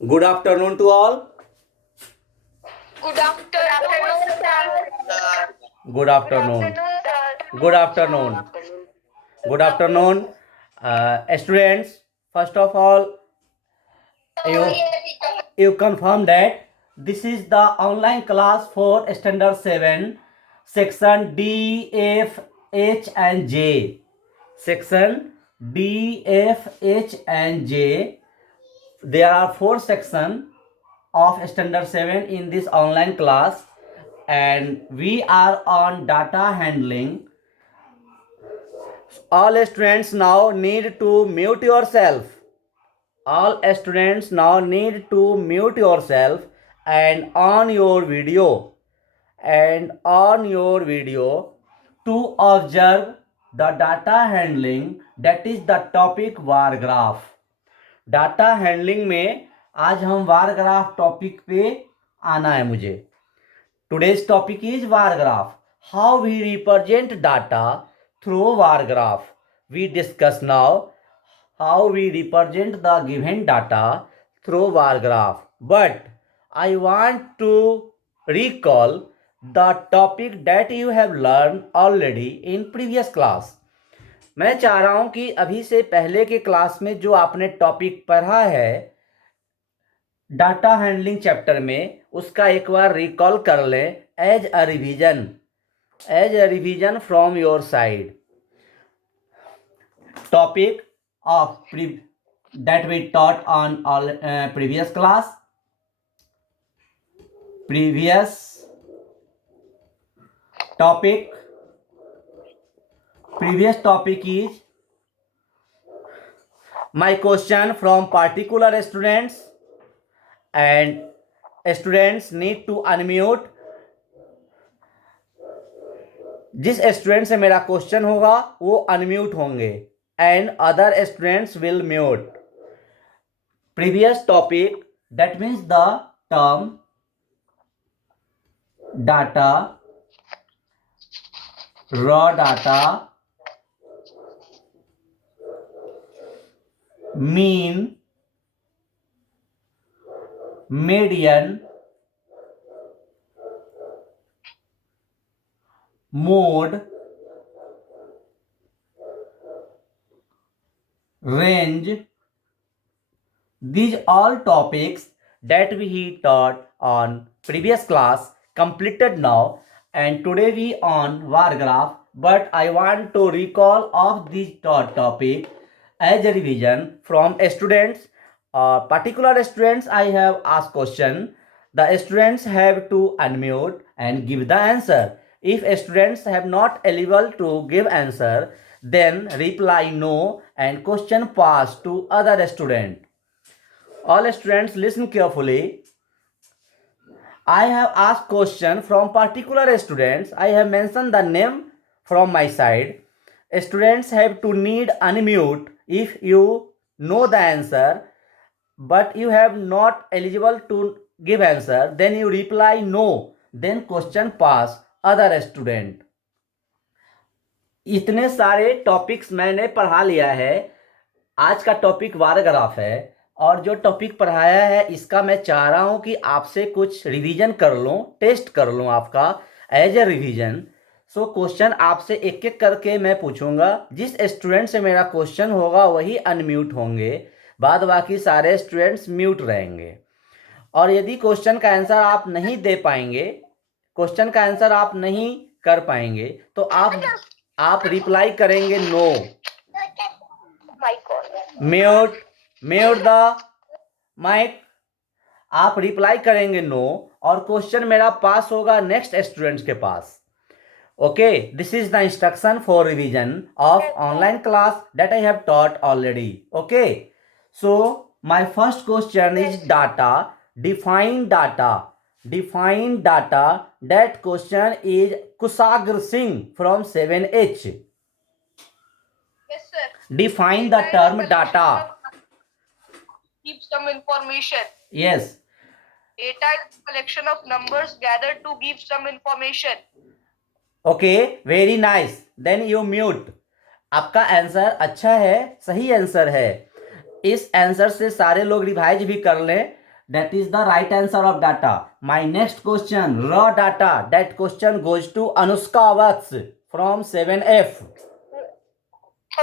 Good afternoon to all. Good afternoon, sir. Good afternoon. Good afternoon. Good afternoon, students. First of all, you you confirm that this is the online class for standard 7, section D, F, H and J. Section D, F, H and J. There are 4 sections of standard 7 in this online class, and we are on data handling. All students now need to mute yourself. All students now need to mute yourself and on your video to observe the data handling, that is the topic var graph. Data handling में आज हम वार graph topic पे आना है मुझे. Today's topic is bar graph. How we represent data through bar graph. We discuss now how we represent the given data through bar graph. But I want to recall the topic that you have learned already in previous class. मैं चाह रहा हूं कि अभी से पहले के class में जो आपने टॉपिक पढ़ा है डाटा हैंडलिंग चैप्टर में, उसका एक बार रिकॉल कर लें as a revision from your side. Topic of that we taught on all previous class. Previous topic is my question from particular students, and students need to unmute. जिस student से मेरा question होगा वो unmute होंगे and other students will mute. Previous topic, that means the term data, raw data, mean, median, mode, range. These all topics that we taught on previous class completed now, and today we on var graph. But I want to recall of these topic as a revision from students. Particular students I have asked question. The students have to unmute and give the answer. If students have not eligible to give answer, then reply no and question pass to other student. All students listen carefully. I have asked question from particular students. I have mentioned the name from my side. Students have to need unmute if you know the answer, but you have not eligible to give answer, then you reply no, then question pass other student. इतने सारे topics मैंने पढ़ा लिया है. आज का topic वार graph है, और जो टॉपिक पढ़ाया है इसका मैं चाह रहा हूं कि आपसे कुछ रिवीजन कर लूं, टेस्ट कर लूं आपका as a revision. So question आपसे एक एक करके मैं पूछूंगा. जिस स्टूडेंट से मेरा क्वेश्चन होगा वही अनम्यूट होंगे, बाद बाकी सारे स्टूडेंट्स म्यूट रहेंगे. और यदि क्वेश्चन का आंसर आप नहीं दे पाएंगे, क्वेश्चन का आंसर आप नहीं कर पाएंगे, तो आप रिप्लाई करेंगे नो. Mute the mic. आप रिप्लाई करेंगे नो और क्वेश्चन मेरा पास होगा नेक्स्ट स्टूडेंट्स के पास. Okay, this is the instruction for revision of online class that I have taught already. Okay, so my first question is data. Define data. That question is Kusagar Singh from 7H. Yes, sir. Define the term data. Give some information. Yes. Data is a collection of numbers gathered to give some information. Okay, very nice. Then you mute. आपका answer अच्छा है, सही answer है. इस answer से सारे लोग revise भी कर लें. That is the right answer of data. My next question, raw data. That question goes to Anushka Vats from 7F.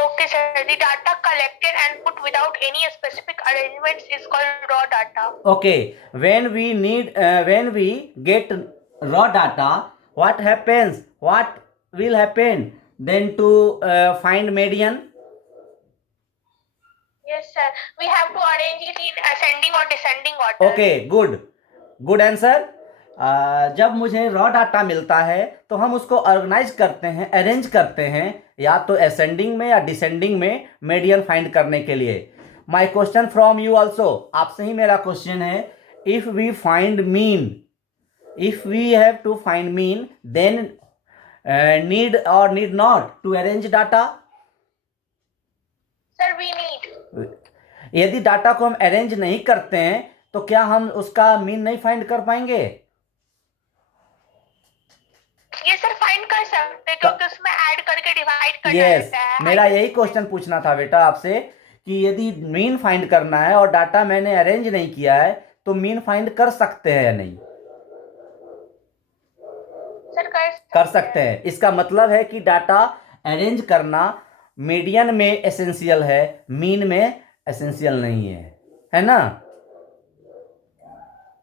Okay, sir. The data collected and put without any specific arrangements is called raw data. Okay, when we get raw data, what happens? What will happen then to find median? Yes, sir. We have to arrange it in ascending or descending order. Okay, good answer. जब मुझे raw data मिलता है तो हम उसको organise करते हैं, arrange करते हैं, या तो असेंडिंग में या डिसेंडिंग में मीडियन फाइंड करने के लिए. My question from you also, आपसे ही मेरा क्वेश्चन है. If we find mean, if we have to find mean, then need और need not to arrange data? Sir, we need. यदि डाटा को हम अरेंज नहीं करते हैं तो क्या हम उसका मीन नहीं फाइंड कर पाएंगे? ये सर फाइंड कर सकते हैं क्योंकि उसमें ऐड करके डिवाइड करना यस, रहता है. मेरा यही क्वेश्चन पूछना था बेटा आपसे कि यदि मीन फाइंड करना है और डाटा मैंने अरेंज नहीं किया है तो मीन फाइंड कर सकते हैं या नहीं? सर कर सकते हैं. इसका मतलब है कि डाटा अरेंज करना मीडियन में एसेंशियल है, मीन में एसेंशियल नहीं है ना?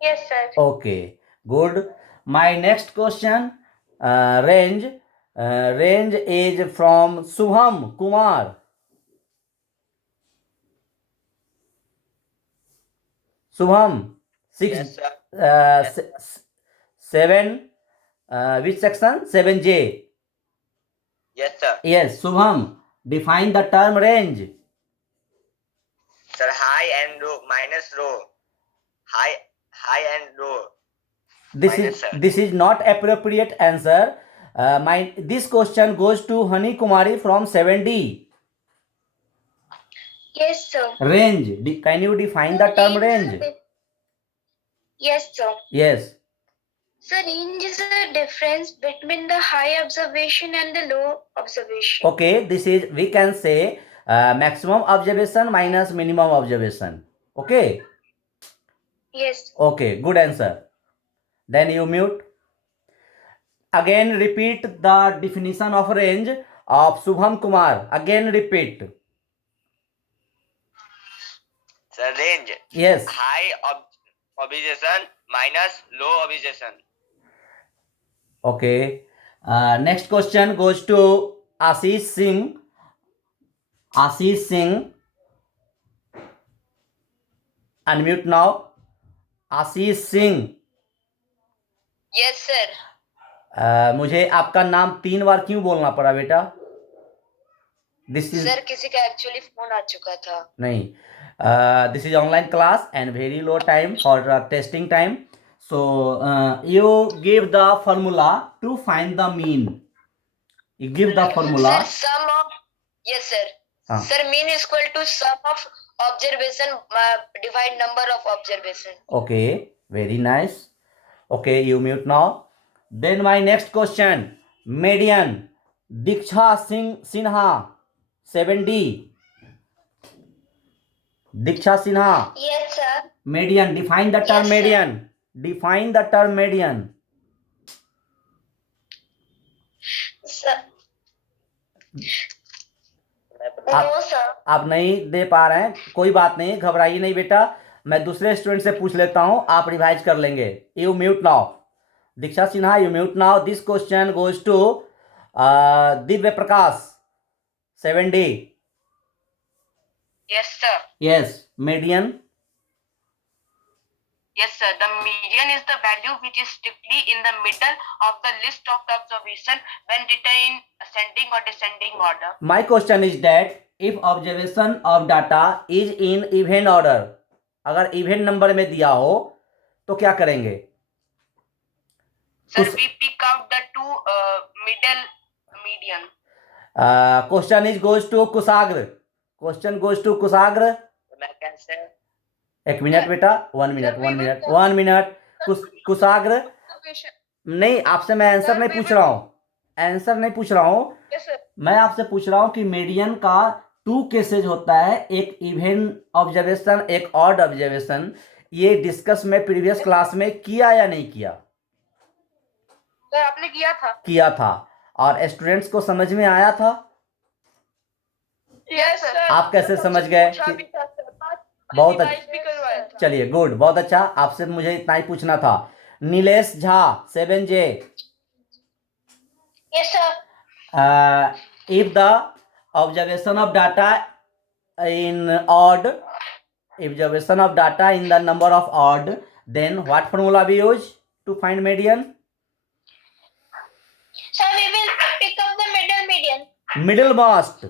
Yes sir. Okay, good. My next question, range is from Shubham Kumar. Shubham, Yes, sir. 7, which section? 7J. Yes, sir. Yes, Shubham, define the term range. Sir, high and low minus low. High and low. Minus, sir. This is not appropriate answer. This question goes to Hani Kumari from 7D. Yes, sir. Range. Can you define the term range? Yes, sir. Yes. So range is the difference between the high observation and the low observation. Okay, this is, we can say, maximum observation minus minimum observation. Okay. Yes. Okay, good answer. Then you mute. Again repeat the definition of range of Shubham Kumar. Again repeat. Sir, range. Yes. High observation minus low observation. Okay. Next question goes to Ashish Singh. Ashish Singh. Unmute now. Ashish Singh. Yes, sir. मुझे आपका नाम 3 बार क्यों बोलना पड़ा बेटा? This is, sir किसी का actually phone आ चुका था. नहीं, this is online class and very low time for testing time. So you give the formula to find the mean. You give the formula. Sir, sum of, yes sir. Sir, mean is equal to sum of observation divide number of observation. Okay, very nice. Okay, you mute now. Then my next question, median. Diksha Sinha, 7D. Diksha Sinha. Yes sir. Median. Define the term Yes, sir. median. Define the term median. Sir. No sir. आप नहीं दे पा रहे हैं, कोई बात नहीं, घबराइए नहीं बेटा. मैं दूसरे स्टूडेंट से पूछ लेता हूं, आप रिवाइज कर लेंगे. You mute now. Diksha Sinha, you mute now. This question goes to Divya Prakash, 7D. Yes sir. Yes, median. Yes sir. The median is the value which is strictly in the middle of the list of the observation when written in ascending or descending order. My question is that if observation of data is in even order, अगर even number में दिया हो तो क्या करेंगे? Sir, we pick out the two median. Question is goes to Kusagra. Question goes to Kusagra. I can say. एक minute बेटा, 1 minute. कुसाग्र, नहीं, आपसे मैं आंसर नहीं पूछ रहा हूँ. Yes sir. मैं आपसे पूछ रहा हूँ कि मीडियन का 2 केसेज होता है, एक इवन ऑब्जर्वेशन, एक ऑड ऑब्जर्वेशन. ये डिस्कस में प्रीवियस क्लास में किया या नहीं किया? सर आपने किया था। किया था। और स्टूडेंट्स को समझ में आया था? Yes sir. आप कैसे समझ गए कि बहुत अच्छा? चलिए गुड, बहुत अच्छा। आपसे मुझे इतना ही पूछना था। Nilesh Jha 7J, yes sir. if the observation of data in odd, observation of data in the number of odd, then what formula we use to find median? Sir, we will pick up the median. Middlemost.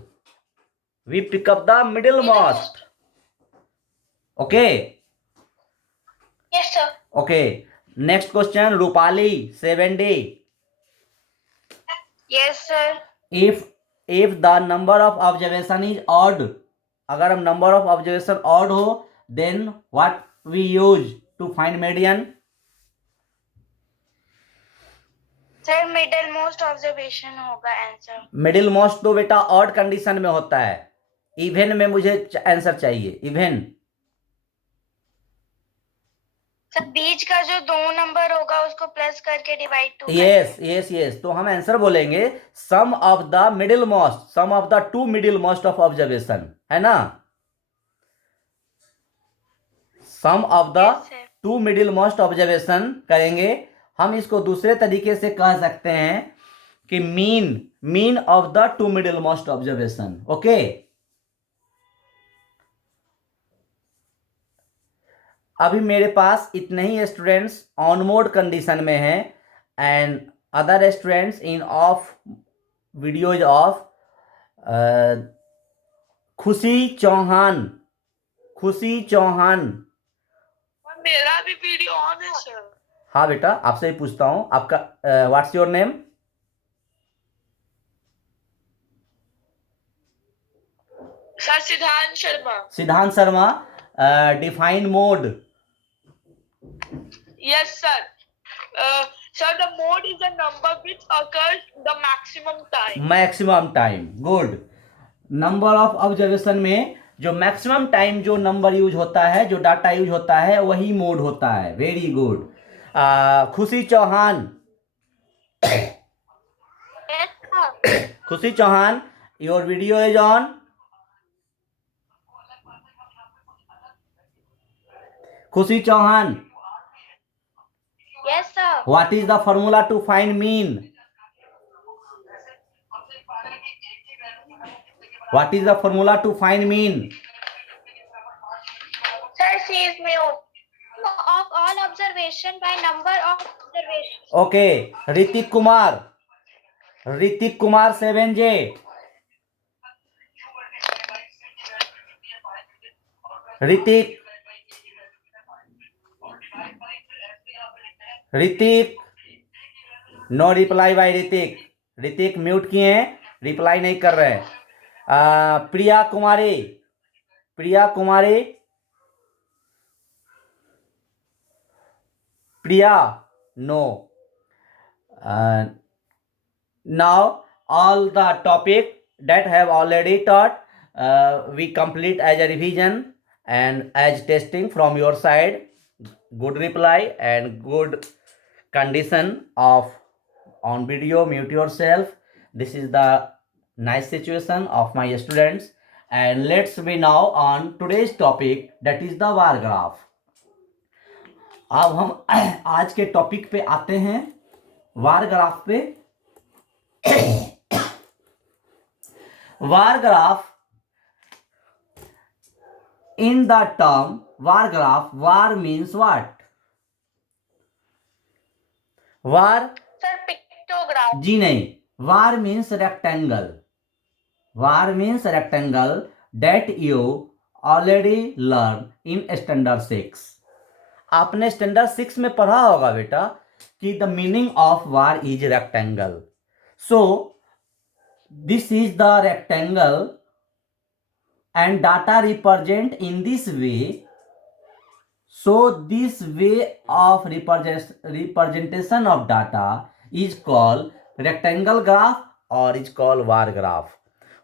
We pick up the middlemost. Okay. Yes sir. Okay. Next question, Rupali 7D. Yes sir. If the number of observation is odd, अगर हम number of observation odd हो, then what we use to find median? Sir middle most observation होगा answer. Middle most तो बेटा odd condition में होता है, even में मुझे आंसर चाहिए। इवन सर बीच का जो 2 नंबर होगा उसको प्लस करके डिवाइड 2। यस यस यस, तो हम आंसर बोलेंगे sum of the middle most, sum of the two middle most of observation, है ना? Sum of the two middle most observation करेंगे। हम इसको दूसरे तरीके से कह सकते हैं कि mean of the two middle most observation. Okay, अभी मेरे पास इतने ही स्टूडेंट्स ऑन मोड कंडीशन में हैं and other students in of videos of खुशी चौहान। मेरा भी वीडियो ऑन है सर। हाँ बेटा, आपसे ही पूछता हूं, आपका व्हाट्स योर नेम? सर सिद्धांत Sharma. Define mode. Yes, sir. Sir, the mode is a number which occurs the maximum time. Maximum time, good. Number of observation में जो मैक्सिमम टाइम जो नंबर यूज होता है, जो डाटा यूज होता है, वही मोड होता है। Very good. Khushi Chauhan. Yes, sir. Khushi Chauhan, your video is on. Khushi Chauhan, Yes, sir. what is the formula to find mean? What is the formula to find mean? Sir, she is mute. Of all observation by number of observation. Okay, Hrithik Kumar 7J। Hrithik, no reply by Hrithik mute किए हैं, reply नहीं कर रहे हैं। Priya no. Now all the topic that have already taught we complete as a revision and as testing from your side. Good reply and good condition of on video. Mute yourself. This is the nice situation of my students, and let's be now on today's topic, that is the bar graph. अब हम आज के topic पे आते हैं, वार graph पे। वार graph in the term var graph, var means what? var Sir, pictograph. जी नहीं, var means rectangle. var means rectangle that you already learn in standard 6. आपने स्टैंडर्ड 6 में पढ़ा होगा बेटा कि the meaning of var is rectangle. So this is the rectangle and data represent in this way. So this way of representation of data is called rectangle graph or is called var graph.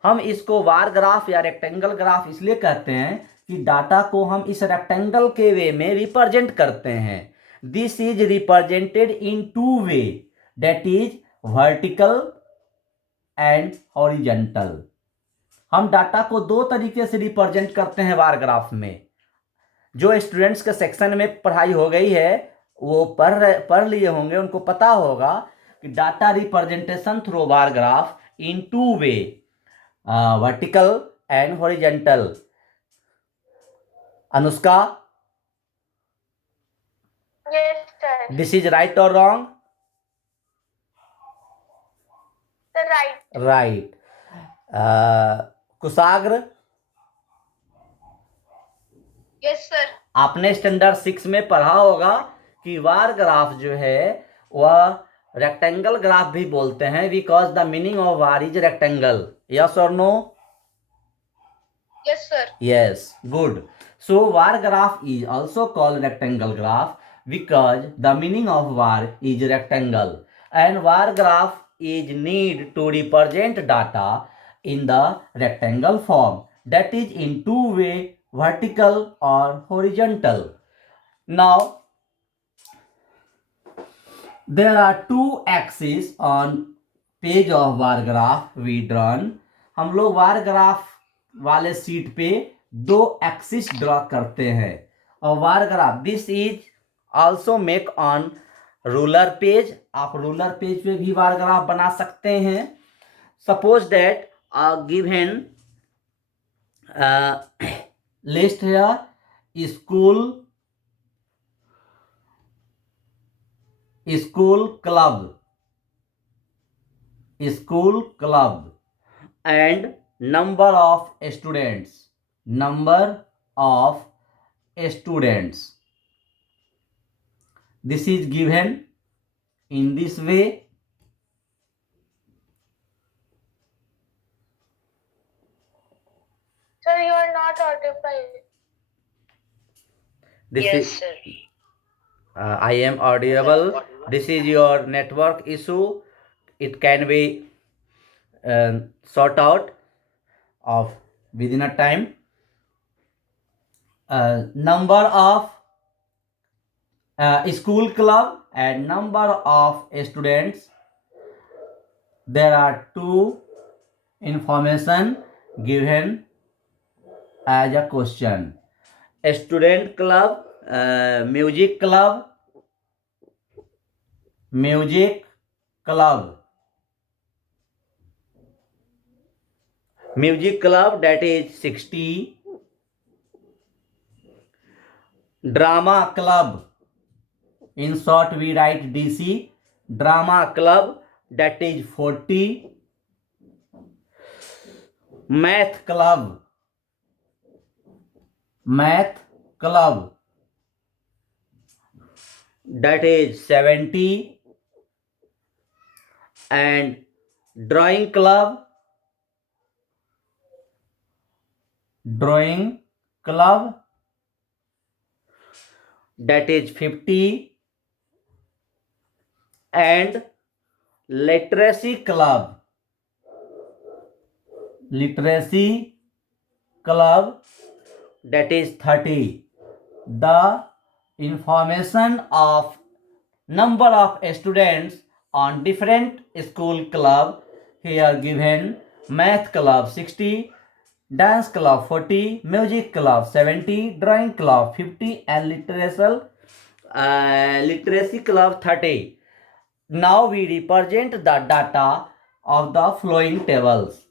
हम इसको वार graph या rectangle graph इसलिए कहते हैं कि data को हम इस रेक्टेंगल के वे में रिप्रेजेंट करते हैं. This is represented in two way, that is vertical and horizontal. हम डाटा को दो तरीके से रिप्रेजेंट करते हैं बार ग्राफ में. जो स्टूडेंट्स के सेक्शन में पढ़ाई हो गई है वो पढ़ लिए होंगे, उनको पता होगा कि data representation through bar graph in two way, vertical and horizontal. Anushka, Yes, sir. This is right और wrong? The right. Right. Kushagra, Yes, sir. आपने स्टैंडर्ड 6 में पढ़ा होगा कि बार ग्राफ जो है वह रेक्टेंगल ग्राफ भी बोलते हैं, because the meaning of bar is rectangle. Yes और no? Yes, sir. Yes, good. So bar graph is also called rectangle graph because the meaning of bar is rectangle, and bar graph is need to represent data in the rectangle form, that is in two way, vertical or horizontal. Now there are two axes on page of bar graph we drawn. हम लोग bar graph वाले seat पे दो axis draw करते हैं और bar graph this is also make on ruler page. आप ruler page पे भी बार ग्राफ बना सकते हैं. Suppose that given list here school club and number of students. This is given in this way. Sir, you are not audible. This Yes, is sir. I am audible. This is your network issue. It can be sort out of within a time. Number of school club and number of students. There are two information given as a question. A student club, music club, music club that is 60. Drama club, in short we write DC. Drama club that is 40. Math club that is 70. And drawing club that is 50. And literacy club that is 30. The information of number of students on different school club here given. Math club 60, dance club 40, music club 70, drawing club 50, and literacy club 30. Now we represent the data of the following tables.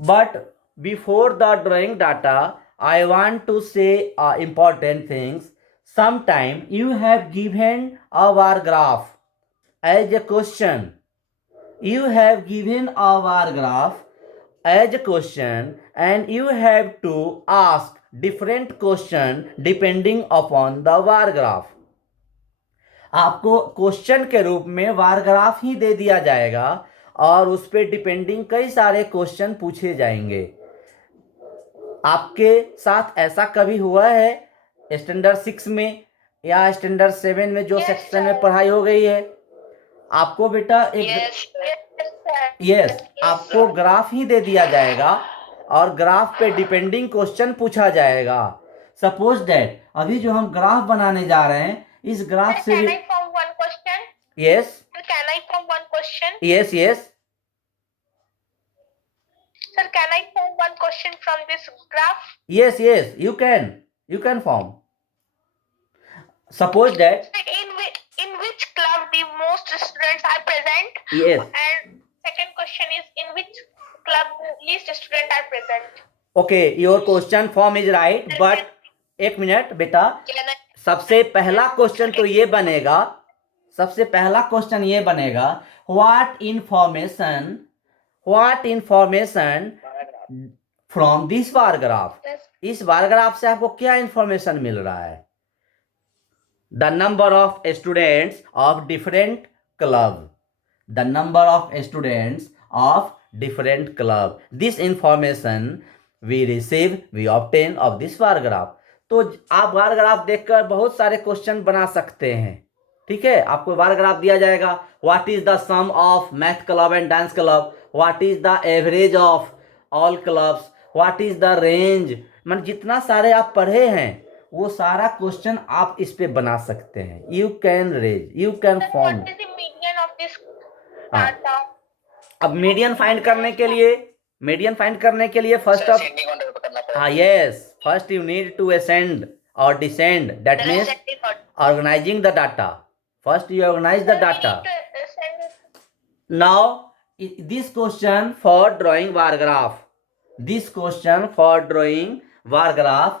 But before the drawing data, I want to say important things. Sometime you have given a bar graph as a question. You have given a bar graph as a question and you have to ask different question depending upon the bar graph. आपको question के रूप में bar graph ही दे दिया जाएगा और उस पर depending कई सारे क्वेश्चन पूछे जाएंगे. आपके साथ ऐसा कभी हुआ है स्टैंडर्ड 6 में या स्टैंडर्ड 7 में जो Yes, सेक्शन में sir. पढ़ाई हो गई है? आपको बेटा एक Yes, sir. Yes, sir. Yes आपको ग्राफ ही दे दिया जाएगा और ग्राफ पे डिपेंडिंग क्वेश्चन पूछा जाएगा। सपोज दैट अभी जो हम ग्राफ बनाने जा रहे हैं, इस ग्राफ Sir, से can भी I form one question? Yes Sir, can I form one question? Yes yes Sir, can I form one question from this graph? Yes yes you can form. Suppose that Sir, in which club the most students are present? Yes And second question is, in which club least students are present? Okay, your question form is right, but एक minute बेटा, Can I? सबसे पहला question तो ये बनेगा, सबसे पहला question ये बनेगा, what information from this bar graph. Yes. इस बार ग्राफ से आपको क्या इंफॉर्मेशन मिल रहा है? The number of students of different club, the number of students of different club, this information we receive, we obtain of this bar graph. तो आप bar graph देखकर बहुत सारे क्वेश्चन बना सकते हैं। ठीक है, आपको बार ग्राफ दिया जाएगा, what is the sum of math club and dance club, what is the average of all clubs, what is the range, मतलब जितना सारे आप पढ़े हैं वो सारा क्वेश्चन आप इस पे बना सकते हैं। You can Sir, form. what is the median of this हाँ। data? अब मीडियन फाइंड करने के लिए फर्स्ट ऑफ, ascending order पे करना पड़ेगा। हाँ yes, first you need to ascend और descend, that means organizing the data. First you organize the Sir, we data. need to send it. Now this question for drawing bar graph. This question for drawing bar graph.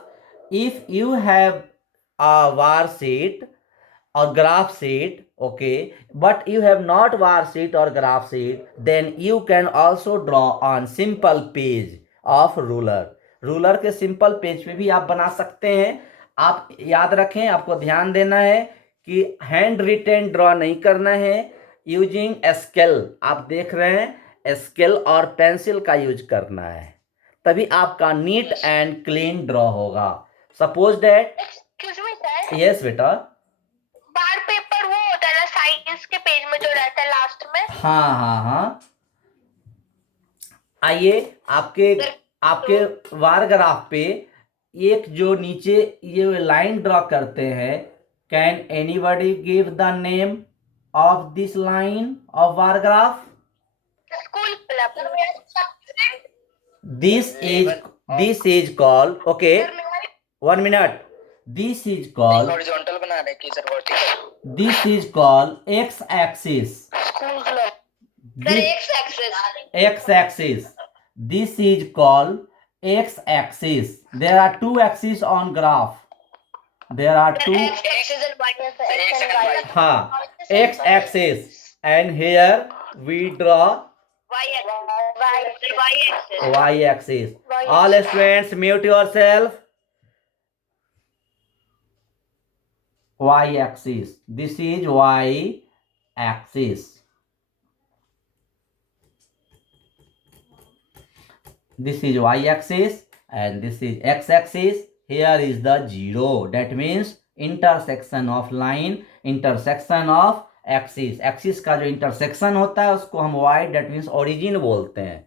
If you have a bar sheet or graph sheet, okay, but you have not bar sheet or graph sheet, then you can also draw on simple page of ruler. Ruler के simple page पे भी आप बना सकते हैं। आप याद रखें, आपको ध्यान देना है कि हैंड रिटेन ड्रॉ नहीं करना है, यूजिंग स्केल। आप देख रहे हैं, स्केल और पेंसिल का यूज करना है, तभी आपका नीट एंड क्लीन ड्रॉ होगा। Suppose that, Excuse me, sir. Yes बेटा, बार पेपर वो होता है ना साइंस के पेज में जो रहता है लास्ट में। हाँ, आइए आपके वार ग्राफ पे एक जो नीचे ये लाइन ड्रॉ करते हैं, can anybody give the name of this line of war graph? School club. This is called, okay, 1 minute, this is called, horizontal बना रहे हैं कि sir vertical? This is called x axis, school club. x axis, this is called x axis. There are two axes on graph, there are two, हाँ, x axis, and here we draw y axis. All students mute yourself. Y axis, this is y axis, this is y axis and this is x axis. Here is the 0, that means intersection of line, intersection of axis. axis का जो intersection होता है उसको हम y, that means origin बोलते हैं।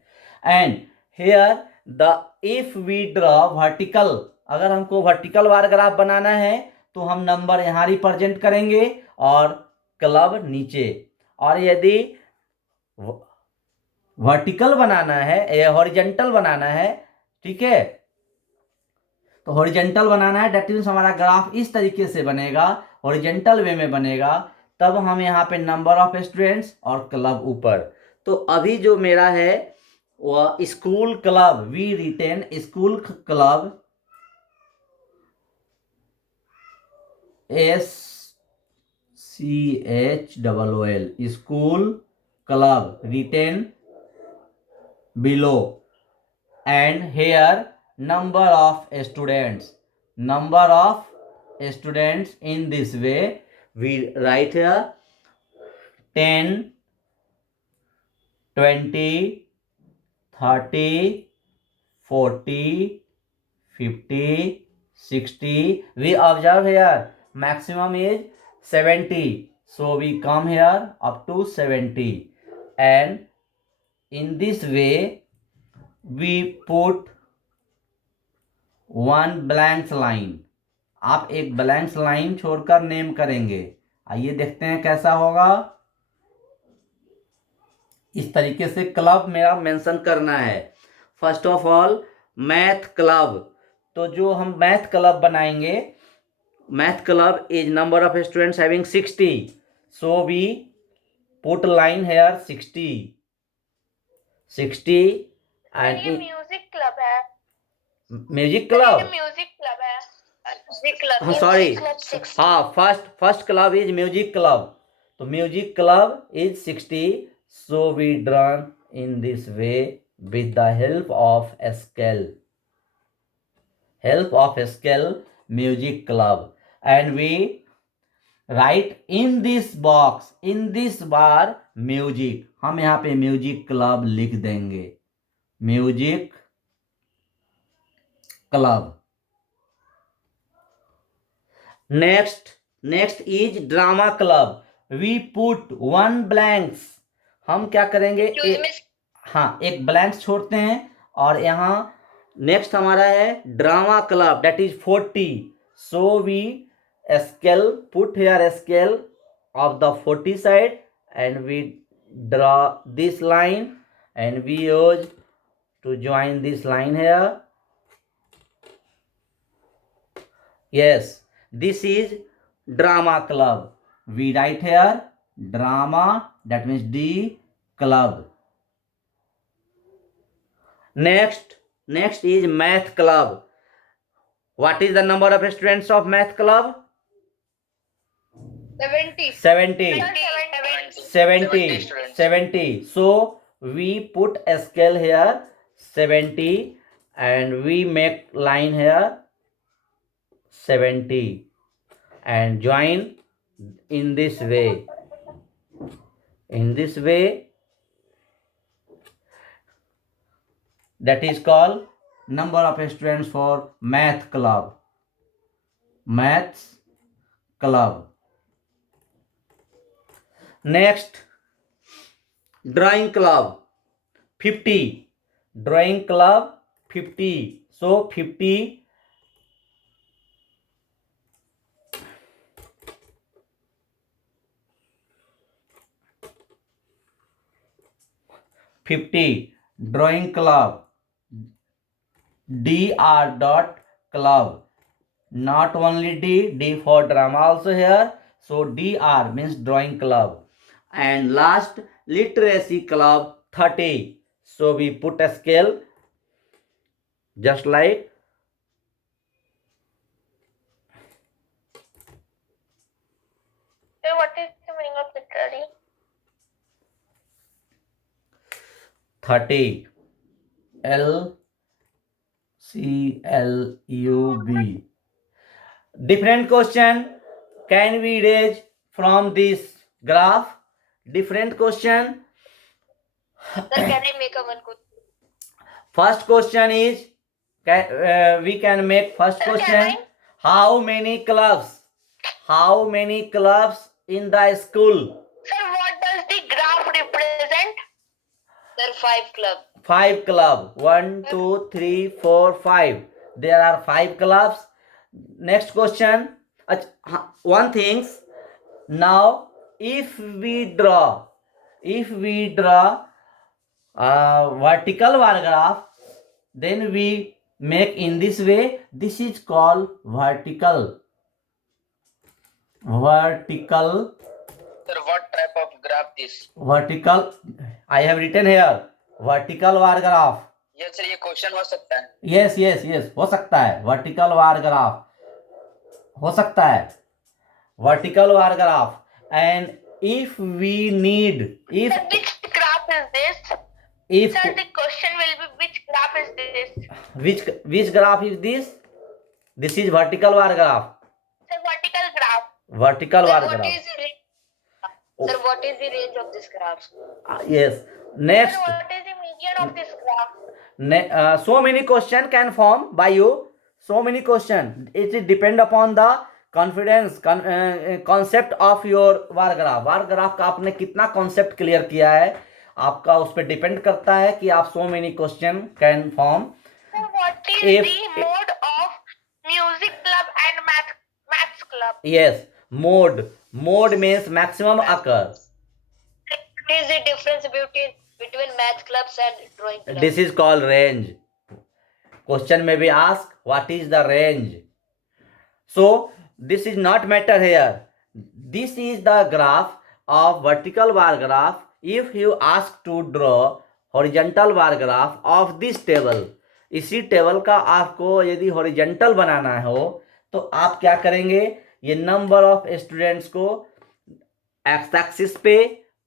and here the if we draw vertical, अगर हमको वर्टिकल बार ग्राफ बनाना है तो हम नंबर यहाँ रिप्रेजेंट करेंगे और क्लब नीचे, और यदि वर्टिकल बनाना है या हॉरिजेंटल बनाना है, ठीक है, तो हॉरिजेंटल बनाना है, दैट मीन्स हमारा ग्राफ इस तरीके से बनेगा, हॉरिजेंटल वे में बनेगा, तब हम यहाँ पे नंबर ऑफ स्टूडेंट्स और क्लब ऊपर। तो अभी जो मेरा है वह school club, we written school club, SCHOOL, school club written below, and here number of students in this way we write here 10, 20, 30, 40, 50, 60. We observe here maximum is 70, so we come here up to 70, and in this way we put one blank line, आप एक blank line छोड़कर name करेंगे। आइए देखते हैं कैसा होगा। इस तरीके से क्लब मेरा मेंशन करना है। First of all math club, तो जो हम मैथ क्लब बनाएंगे, math club is number of students having 60, so we put line here 60 sir ये एंड म्यूजिक क्लब है। म्यूजिक सर ये क्लब, म्यूजिक क्लब है। Music club. हाँ सॉरी, हाँ first club is music club, तो music club is 60, so we drawn in this way with the help of scale music club, and we write in this box, in this bar music, हम यहाँ पे music club लिख देंगे, music club. Next is drama club, we put one blanks, हम क्या करेंगे, हाँ एक ब्लैंक्स छोड़ते हैं, और यहाँ नेक्स्ट हमारा है drama club that is 40, so we scale put here scale of the 40 side and we draw this line and we use to join this line here. Yes, this is drama club. We write here drama, that means D club. Next is math club. What is the number of students of math club? 70. 70. So we put a scale here 70 and we make line here 70 and join in this way. That is called number of students for math club. Next, drawing club 50. Drawing club 50. So 50 drawing club, dr dot club, not only D for drama also here, so dr means drawing club. And last, literacy club 30, so we put a scale just like So what is the meaning of literary? 30, LCLUB. Different question can we raise from this graph? Different question. Sir, can I make a one question? First question is, we can make first Sir, question. can I? How many clubs in the school? Sir, what does the graph represent? Sir, 5 club. 5 club. 1, 2, 3, 4, 5. There are 5 clubs. Next question. One thing. Now, if we draw vertical bar graph, then we make in this way. This is called vertical. Sir, what type of graph this? Vertical. I have written here vertical bar graph. Yes sir, ये question हो सकता है. Yes, हो सकता है. Vertical bar graph हो सकता है. Vertical bar graph. And if we need, Sir, which graph is this? Sir, the question will be which graph is this? which graph is this? This is vertical bar graph. Sir, vertical graph. Vertical bar graph. Sir, what is the range of this graph? Yes. Next. Sir, what is the median of this graph? So many question can form by you. So many question. It is depend upon the confidence concept of your bar graph. Bar graph का आपने कितना concept clear किया है, आपका उस पर depend करता है कि आप so many question can form. Sir, what is the mode of music club and maths club. Yes, mode means maximum occur. What is the difference between math clubs and drawing clubs? This is called range. Question may be asked, what is the range? So this is not matter here. This is the graph of vertical bar graph. If you ask to draw horizontal bar graph of this table, इसी table का आपको यदि horizontal बनाना हो तो आप क्या करेंगे, ये नंबर ऑफ स्टूडेंट्स को एक्स एक्सिस पे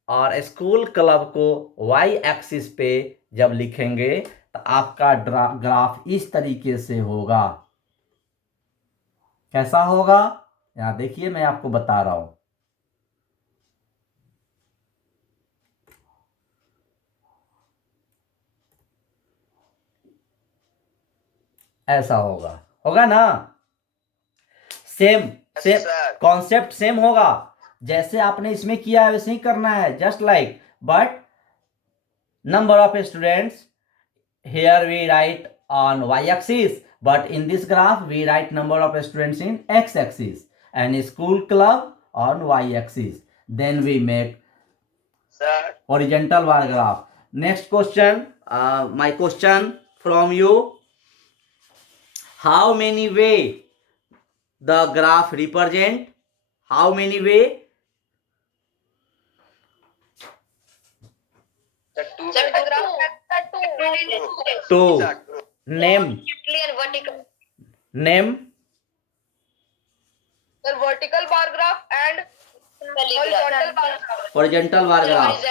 और स्कूल क्लब को वाई एक्सिस पे जब लिखेंगे तो आपका ग्राफ इस तरीके से होगा। कैसा होगा, यहां देखिए मैं आपको बता रहा हूं। ऐसा होगा ना। सेम कॉन्सेप्ट सेम होगा, जैसे आपने इसमें किया है वैसे ही करना है, just like, but number of students here we write on y-axis, but in this graph we write number of students in x-axis and school club on y-axis. Then we make horizontal bar graph. Next question, my question from you: how many way the graph represent? How many way? Two. Name. Name. The vertical bar graph and Horizontal bar graph.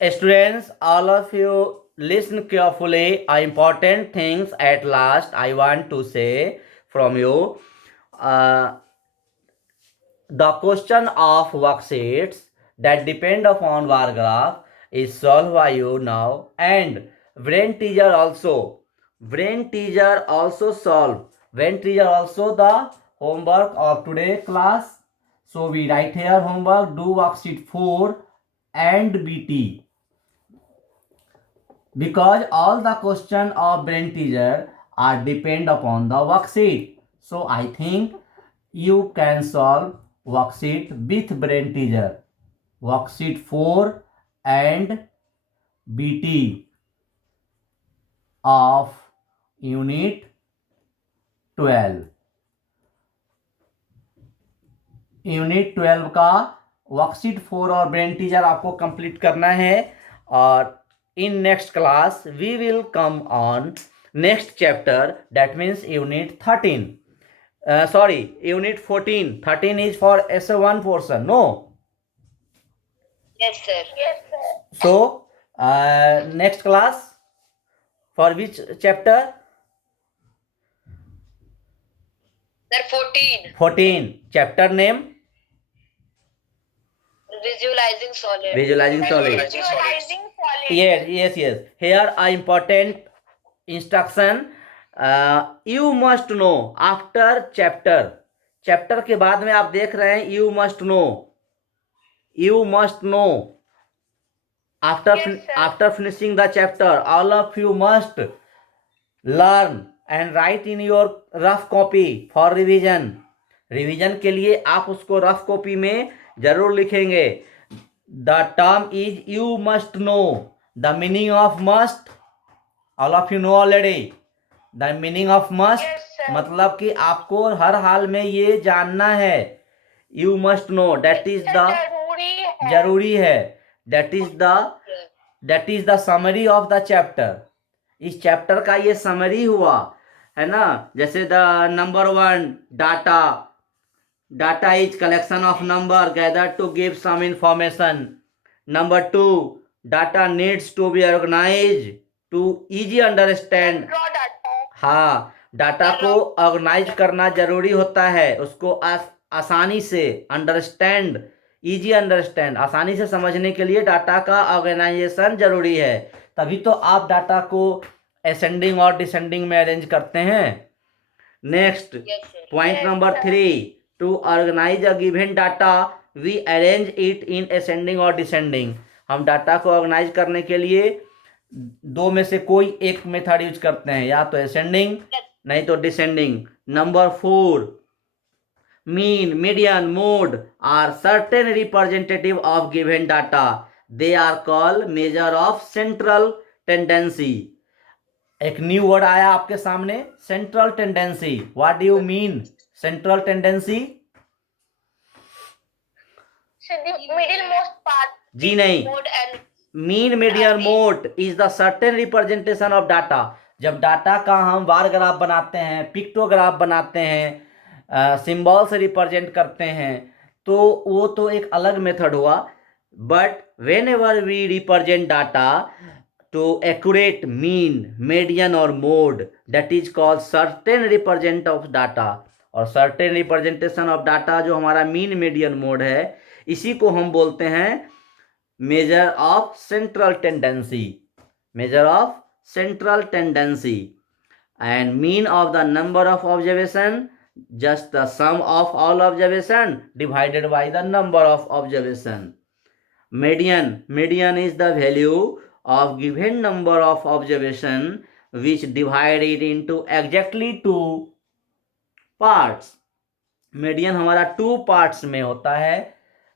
Students, all of you listen carefully. Important things at last I want to say from you. The question of worksheets that depend upon bar graph is solved by you now, and brain teaser also solve. Brain teaser also the homework of today class. So we write here homework, do worksheet 4 and BT, because all the question of brain teaser are depend upon the worksheet. So I think you can solve worksheet with brain teaser, worksheet 4 and BT of unit 12. Unit 12 का worksheet 4 और brain teacher आपको complete करना है, और in next class we will come on next chapter, that means unit 13, sorry, unit 14. 13 is for SA1 portion, no? Yes sir. So next class for which chapter? Sir, 14. 14. Chapter name? Visualizing solid. Visualizing solid. Yes. Here a important instruction. You must know after chapter के बाद में आप देख रहे हैं you must know after finishing the chapter, all of you must learn and write in your rough copy for revision के लिए आप उसको रफ कॉपी में जरूर लिखेंगे. The term is you must know. The meaning of must, all of you know already. The meaning of must, मतलब कि आपको हर हाल में ये जानना है. You must know, that is the जरूरी है. That is the summary of the chapter. इस चैप्टर का ये समरी हुआ है ना. जैसे the number 1 data is collection of number gathered to give some information. Number 2, data needs to be organized to easy understand. हाँ, डाटा को organise करना जरूरी होता है, उसको आसानी से अंडरस्टैंड, इजी अंडरस्टैंड, आसानी से समझने के लिए डाटा का ऑर्गेनाइजेशन जरूरी है. तभी तो आप डाटा को असेंडिंग और डिसेंडिंग में अरेंज करते हैं. Next point number 3, to organise a given data we arrange it in ascending और डिसेंडिंग. हम डाटा को ऑर्गेनाइज करने के लिए दो में से कोई एक मेथड यूज करते हैं, या तो असेंडिंग नहीं तो descending. Number 4. Mean, median, mode are certain representative of given data. They are called measure of central tendency. एक न्यू वर्ड आया आपके सामने, central tendency. What do you mean central tendency? So the middlemost part. जी नहीं. Mode and mean median mode is the certain representation of data. जब data का हम bar graph बनाते हैं, पिक्टोग्राफ बनाते हैं, सिंबल से रिप्रेजेंट करते हैं, तो वो तो एक अलग मेथड हुआ. But whenever we represent data to accurate mean, median or mode, that is called certain represent of data. और certain representation of data जो हमारा mean, median, mode है, इसी को हम बोलते हैं measure of central tendency. Measure of central tendency. And mean of the number of observation, just the sum of all observation divided by the number of observation. Median is the value of given number of observation which divide it into exactly 2 parts. Median हमारा 2 parts में होता है.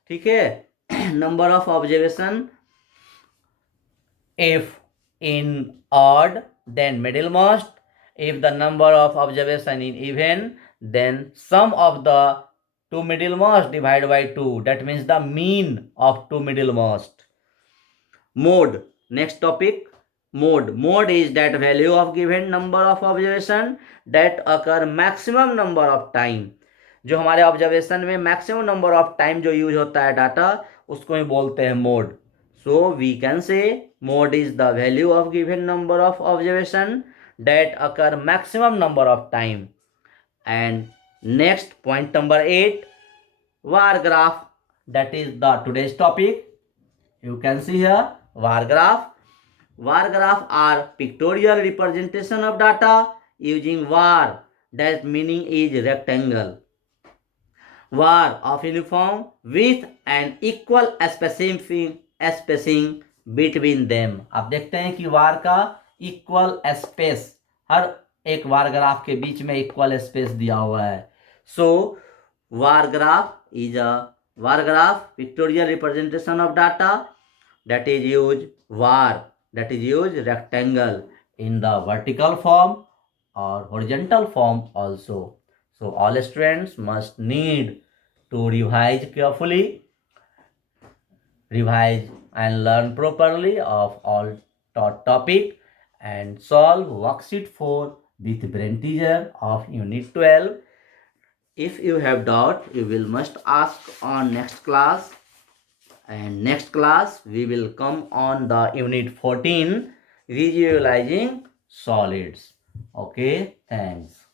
ठीक है. Number of observation, if in odd then middlemost, if the number of observation in even, then sum of the 2 middlemost divided by 2, that means the mean of 2 middlemost. Mode. Next topic, mode. Mode is that value of given number of observation that occur maximum number of time. जो हमारे observation में maximum number of time जो use होता है डाटा, उसको ही बोलते हैं mode. So we can say mode is the value of given number of observation that occur maximum number of time. And next, point number 8, var graph, that is the today's topic. You can see here var graph. Var graph are pictorial representation of data using var, that meaning is rectangle. Var of uniform width and equal spacing between them. आप देखते हैं कि वार का equal space, हर एक वार graph के बीच में equal space दिया हुआ है. So bar graph is a var graph pictorial representation of data that is use var, that is use rectangle in the vertical form or horizontal form also. So all students must need to revise carefully, revise and learn properly of all taught topic and solve worksheet 4 with brain teaser of unit 12. If you have doubt, you will must ask on next class, and next class we will come on the unit 14 visualizing solids. Okay, thanks.